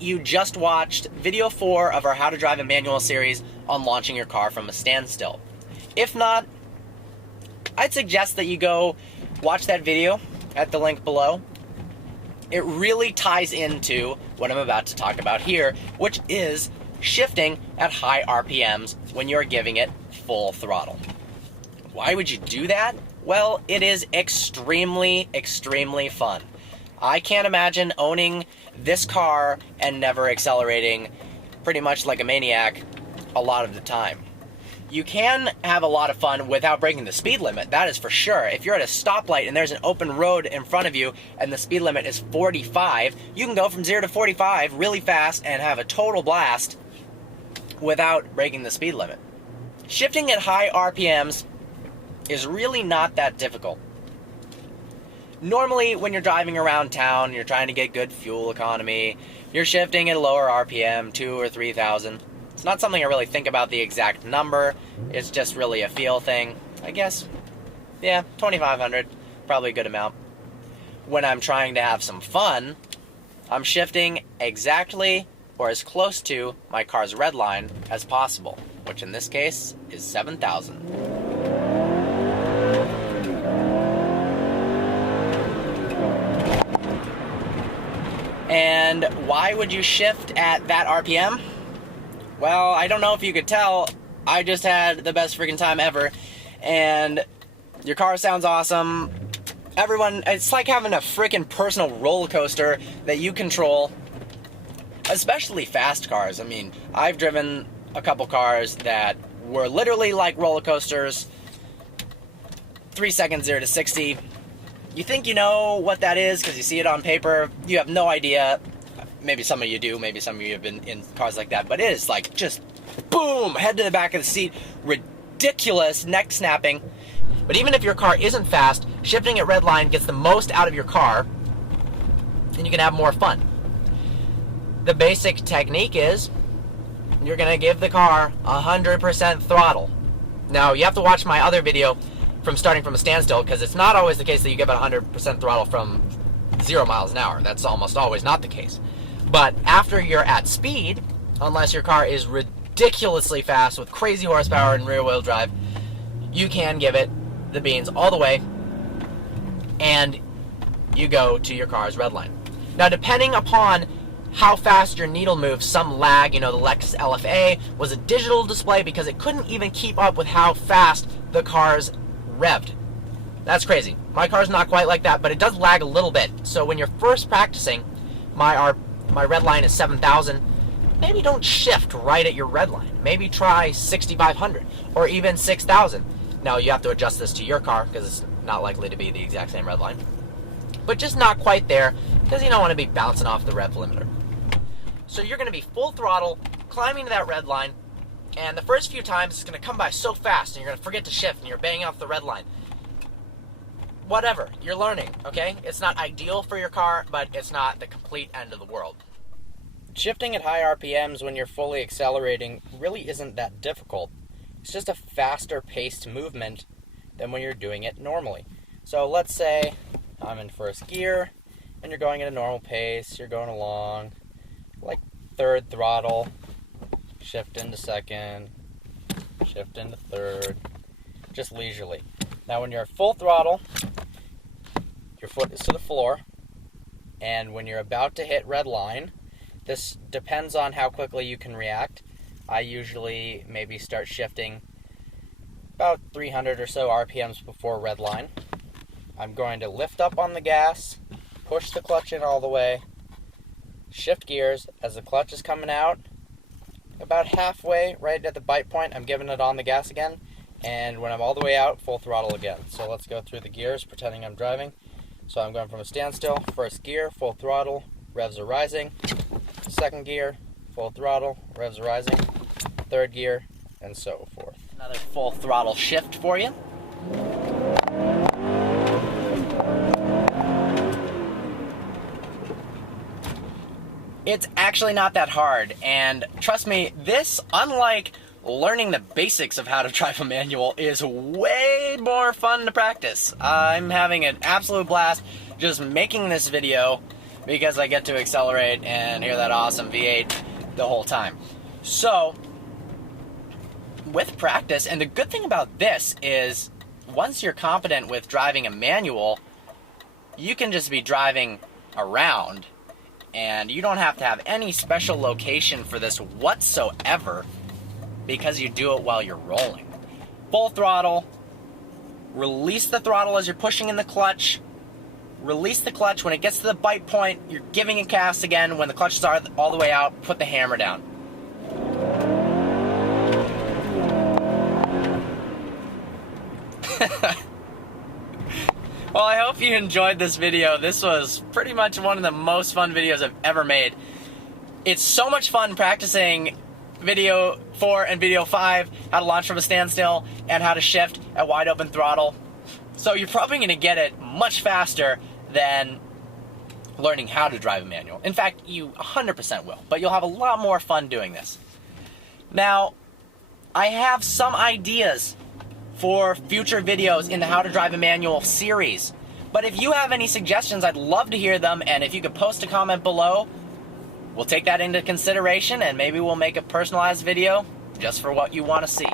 you just watched video 4 of our How to Drive a Manual series on launching your car from a standstill. If not, I'd suggest that you go watch that video at the link below. It really ties into what I'm about to talk about here, which is shifting at high RPMs when you're giving it full throttle. Why would you do that? Well, it is extremely, extremely fun. I can't imagine owning this car and never accelerating pretty much like a maniac a lot of the time. You can have a lot of fun without breaking the speed limit, that is for sure. If you're at a stoplight and there's an open road in front of you and the speed limit is 45, you can go from 0 to 45 really fast and have a total blast without breaking the speed limit. Shifting at high RPMs is really not that difficult. Normally, when you're driving around town, you're trying to get good fuel economy, you're shifting at a lower RPM, 2,000 or 3,000. It's not something I really think about the exact number. It's just really a feel thing. I guess, yeah, 2,500, probably a good amount. When I'm trying to have some fun, I'm shifting exactly or as close to my car's red line as possible, which in this case is 7,000. And why would you shift at that RPM? Well, I don't know if you could tell, I just had the best freaking time ever, and your car sounds awesome. Everyone, it's like having a freaking personal roller coaster that you control, especially fast cars. I mean, I've driven a couple cars that were literally like roller coasters. 3 seconds 0 to 60. You think you know what that is because you see it on paper. You have no idea. Maybe some of you do, maybe some of you have been in cars like that, but it is like just boom, head to the back of the seat, ridiculous neck snapping. But even if your car isn't fast, shifting at red line gets the most out of your car, and you can have more fun. The basic technique is you're going to give the car 100% throttle. Now, you have to watch my other video from starting from a standstill, because it's not always the case that you give it 100% throttle from 0 miles an hour. That's almost always not the case. But after you're at speed, unless your car is ridiculously fast with crazy horsepower and rear-wheel drive, you can give it the beans all the way, and you go to your car's red line. Now, depending upon how fast your needle moves, some lag, the Lexus LFA was a digital display because it couldn't even keep up with how fast the car's revved. That's crazy. My car's not quite like that, but it does lag a little bit. So when you're first practicing, my red line is 7,000. Maybe don't shift right at your red line. Maybe try 6,500 or even 6,000. Now you have to adjust this to your car because it's not likely to be the exact same red line. But just not quite there because you don't want to be bouncing off the rev limiter. So you're going to be full throttle, climbing to that red line, and the first few times it's going to come by so fast and you're going to forget to shift and you're banging off the red line. Whatever, you're learning, okay? It's not ideal for your car, but it's not the complete end of the world. Shifting at high RPMs when you're fully accelerating really isn't that difficult. It's just a faster paced movement than when you're doing it normally. So let's say I'm in first gear and you're going at a normal pace, you're going along, like third throttle, shift into second, shift into third, just leisurely. Now when you're at full throttle, your foot is to the floor, and when you're about to hit red line, this depends on how quickly you can react. I usually maybe start shifting about 300 or so RPMs before red line. I'm going to lift up on the gas, push the clutch in all the way, shift gears. As the clutch is coming out, about halfway, right at the bite point, I'm giving it on the gas again, and when I'm all the way out, full throttle again. So let's go through the gears, pretending I'm driving. So I'm going from a standstill, first gear, full throttle, revs are rising. Second gear, full throttle, revs are rising. Third gear, and so forth. Another full throttle shift for you. It's actually not that hard, and trust me, this, unlike learning the basics of how to drive a manual, is way more fun to practice. I'm having an absolute blast just making this video, because I get to accelerate and hear that awesome V8 the whole time. So, with practice, and the good thing about this is once you're competent with driving a manual, you can just be driving around and you don't have to have any special location for this whatsoever because you do it while you're rolling. Full throttle, release the throttle as you're pushing in the clutch, release the clutch. When it gets to the bite point, you're giving it gas again. When the clutches are all the way out, put the hammer down. Well, I hope you enjoyed this video. This was pretty much one of the most fun videos I've ever made. It's so much fun practicing video 4 and video 5, how to launch from a standstill and how to shift at wide open throttle. So you're probably going to get it much faster than learning how to drive a manual. In fact, you 100% will, but you'll have a lot more fun doing this. Now, I have some ideas for future videos in the How to Drive a Manual series. But if you have any suggestions, I'd love to hear them, and if you could post a comment below, we'll take that into consideration and maybe we'll make a personalized video just for what you want to see.